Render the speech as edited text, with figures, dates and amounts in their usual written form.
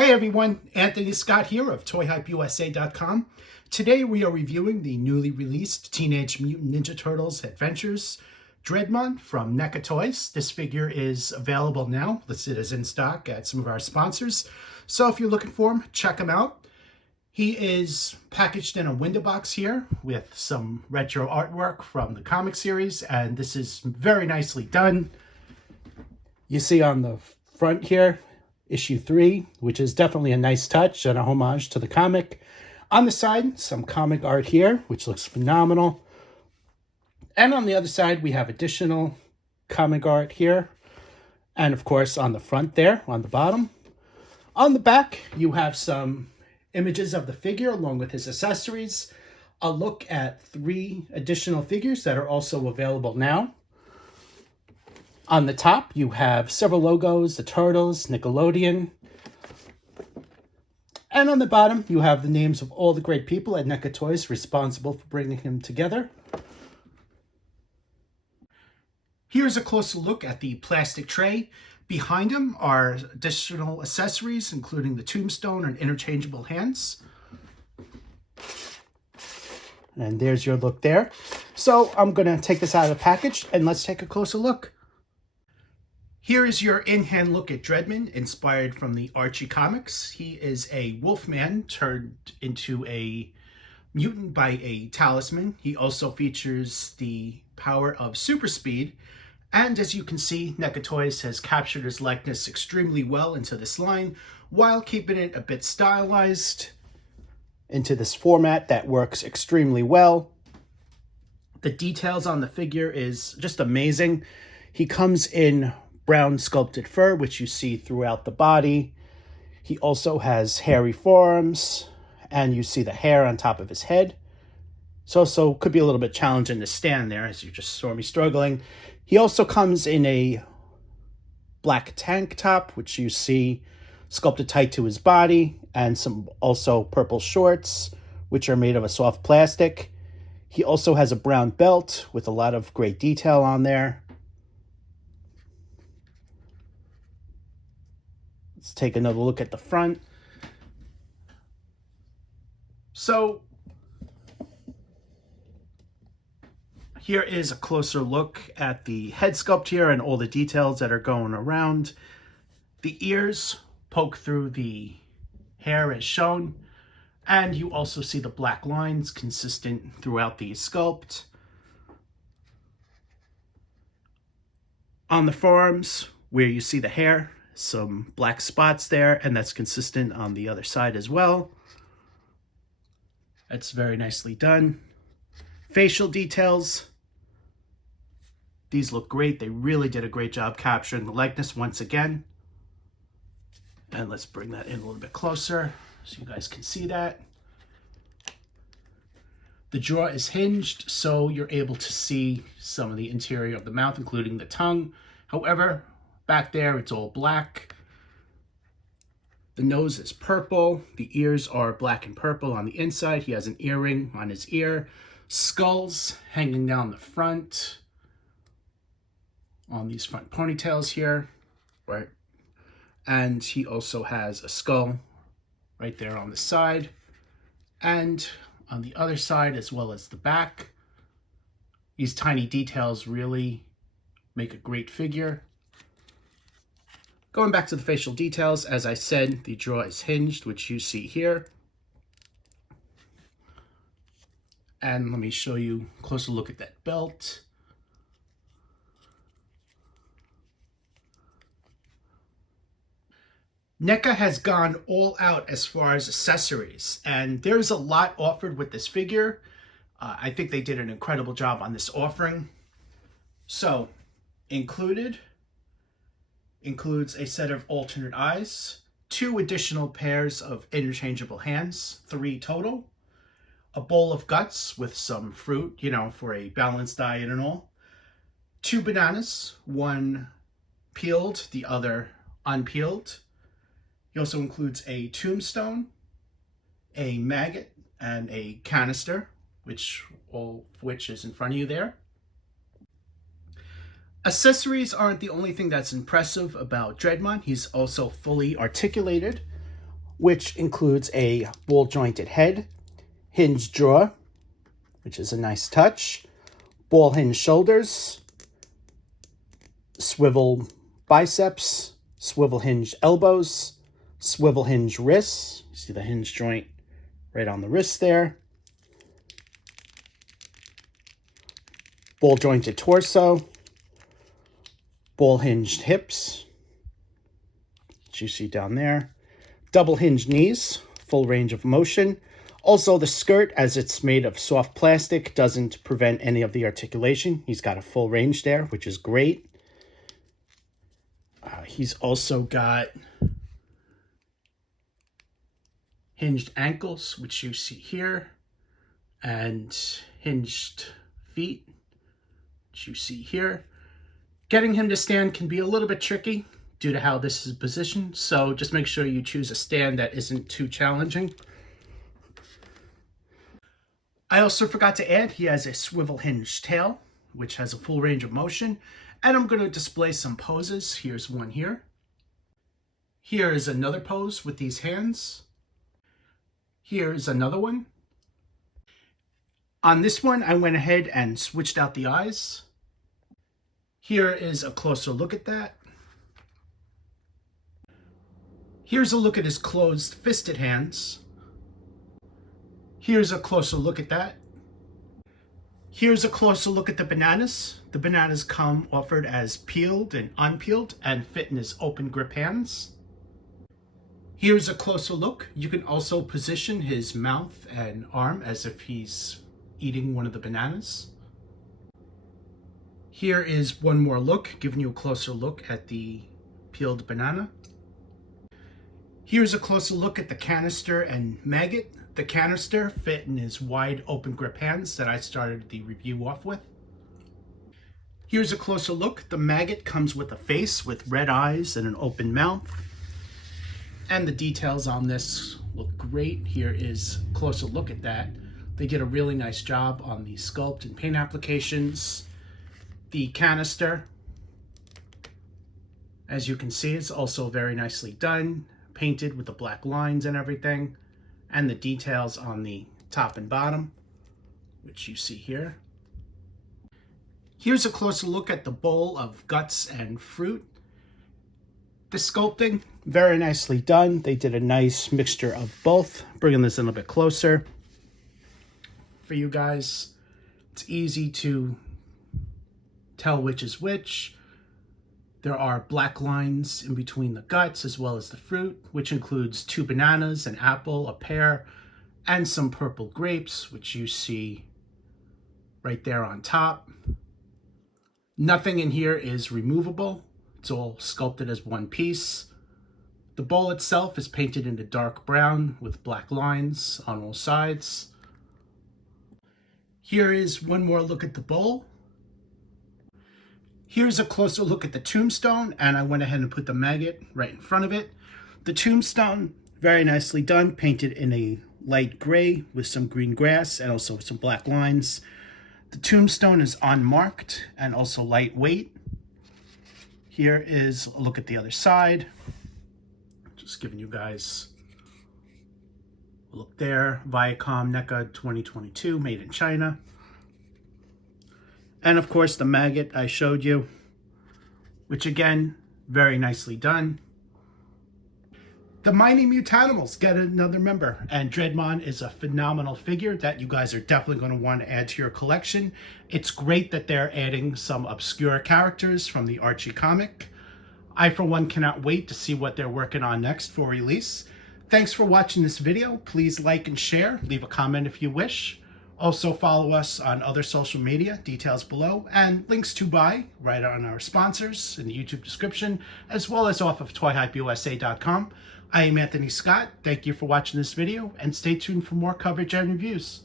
Hey everyone, Anthony Scott here of ToyHypeUSA.com. Today we are reviewing the newly released Teenage Mutant Ninja Turtles Adventures Dreadmon from NECA Toys. This figure is available now, listed as in stock at some of our sponsors. So if you're looking for him, check him out. He is packaged in a window box here with some retro artwork from the comic series, and this is very nicely done. You see on the front here, issue 3, which is definitely a nice touch and a homage to the comic. On the side, some comic art here, which looks phenomenal. And on the other side, we have additional comic art here. And of course, on the front there, on the bottom. On the back, you have some images of the figure along with his accessories. A look at 3 additional figures that are also available now. On the top, you have several logos, the Turtles, Nickelodeon. And on the bottom, you have the names of all the great people at NECA Toys responsible for bringing him together. Here's a closer look at the plastic tray. Behind him are additional accessories, including the tombstone and interchangeable hands. And there's your look there. So I'm going to take this out of the package and let's take a closer look. Here is your in-hand look at Dreadmon, inspired from the Archie comics. He is a wolfman turned into a mutant by a talisman. He also features the power of super speed. And as you can see, NECA Toys has captured his likeness extremely well into this line, while keeping it a bit stylized into this format that works extremely well. The details on the figure is just amazing. He comes in brown sculpted fur, which you see throughout the body. He also has hairy forearms, and you see the hair on top of his head. So could be a little bit challenging to stand there, as you just saw me struggling. He also comes in a black tank top, which you see sculpted tight to his body, and some also purple shorts, which are made of a soft plastic. He also has a brown belt with a lot of great detail on there. Let's take another look at the front. So here is a closer look at the head sculpt here and all the details that are going around. The ears poke through the hair as shown, and you also see the black lines consistent throughout the sculpt. On the forearms, where you see the hair, some black spots there, and that's consistent on the other side as well. That's very nicely done. Facial details. These look great. They really did a great job capturing the likeness once again. And let's bring that in a little bit closer so you guys can see that. The jaw is hinged, so you're able to see some of the interior of the mouth, including the tongue. However, back there, it's all black. The nose is purple. The ears are black and purple on the inside. He has an earring on his ear. Skulls hanging down the front on these front ponytails here, right? And he also has a skull right there on the side and on the other side, as well as the back. These tiny details really make a great figure. Going back to the facial details, as I said, the jaw is hinged, which you see here. And let me show you a closer look at that belt. NECA has gone all out as far as accessories, and there's a lot offered with this figure. I think they did an incredible job on this offering. So, includes a set of alternate eyes, 2 additional pairs of interchangeable hands, 3 total, a bowl of guts with some fruit, for a balanced diet and all, 2 bananas, 1 peeled, the other unpeeled. He also includes a tombstone, a maggot, and a canister, all of which is in front of you there. Accessories aren't the only thing that's impressive about Dreadmon. He's also fully articulated. which includes a ball jointed head, hinged jaw, which is a nice touch, ball hinge shoulders, swivel biceps, swivel hinge elbows, swivel hinge wrists. You see the hinge joint right on the wrist there. Ball jointed torso, ball hinged hips, which you see down there. Double hinged knees, full range of motion. Also, the skirt, as it's made of soft plastic, doesn't prevent any of the articulation. He's got a full range there, which is great. He's also got hinged ankles, which you see here, and hinged feet, which you see here. Getting him to stand can be a little bit tricky due to how this is positioned, so just make sure you choose a stand that isn't too challenging. I also forgot to add, he has a swivel hinge tail, which has a full range of motion, and I'm going to display some poses. Here's one here. Here is another pose with these hands. Here's another one. On this one, I went ahead and switched out the eyes. Here is a closer look at that. Here's a look at his closed fisted hands. Here's a closer look at that. Here's a closer look at the bananas. The bananas come offered as peeled and unpeeled and fit in his open grip hands. Here's a closer look. You can also position his mouth and arm as if he's eating one of the bananas. Here is one more look, giving you a closer look at the peeled banana. Here's a closer look at the canister and maggot. The canister fit in his wide open grip hands that I started the review off with. Here's a closer look. The maggot comes with a face with red eyes and an open mouth. And the details on this look great. Here is a closer look at that. They did a really nice job on the sculpt and paint applications. The canister, as you can see, is also very nicely done, painted with the black lines and everything, and the details on the top and bottom, which you see here. Here's a closer look at the bowl of guts and fruit. The sculpting, very nicely done. They did a nice mixture of both, bringing this in a bit closer for you guys. It's easy to tell which is which. There are black lines in between the guts as well as the fruit, which includes 2 bananas, an apple, a pear, and some purple grapes, which you see right there on top. Nothing in here is removable. It's all sculpted as one piece. The bowl itself is painted into dark brown with black lines on all sides. Here is one more look at the bowl. Here's a closer look at the tombstone, and I went ahead and put the maggot right in front of it. The tombstone, very nicely done, painted in a light gray with some green grass and also some black lines. The tombstone is unmarked and also lightweight. Here is a look at the other side. Just giving you guys a look there. Viacom NECA 2022, made in China. And of course the maggot I showed you, which again, very nicely done. The Mighty Mutanimals get another member, and Dreadmon is a phenomenal figure that you guys are definitely going to want to add to your collection. It's great that they're adding some obscure characters from the Archie comic. I, for one, cannot wait to see what they're working on next for release. Thanks for watching this video. Please like and share. Leave a comment if you wish. Also follow us on other social media, details below, and links to buy right on our sponsors in the YouTube description, as well as off of toyhypeusa.com. I am Anthony Scott. Thank you for watching this video, and stay tuned for more coverage and reviews.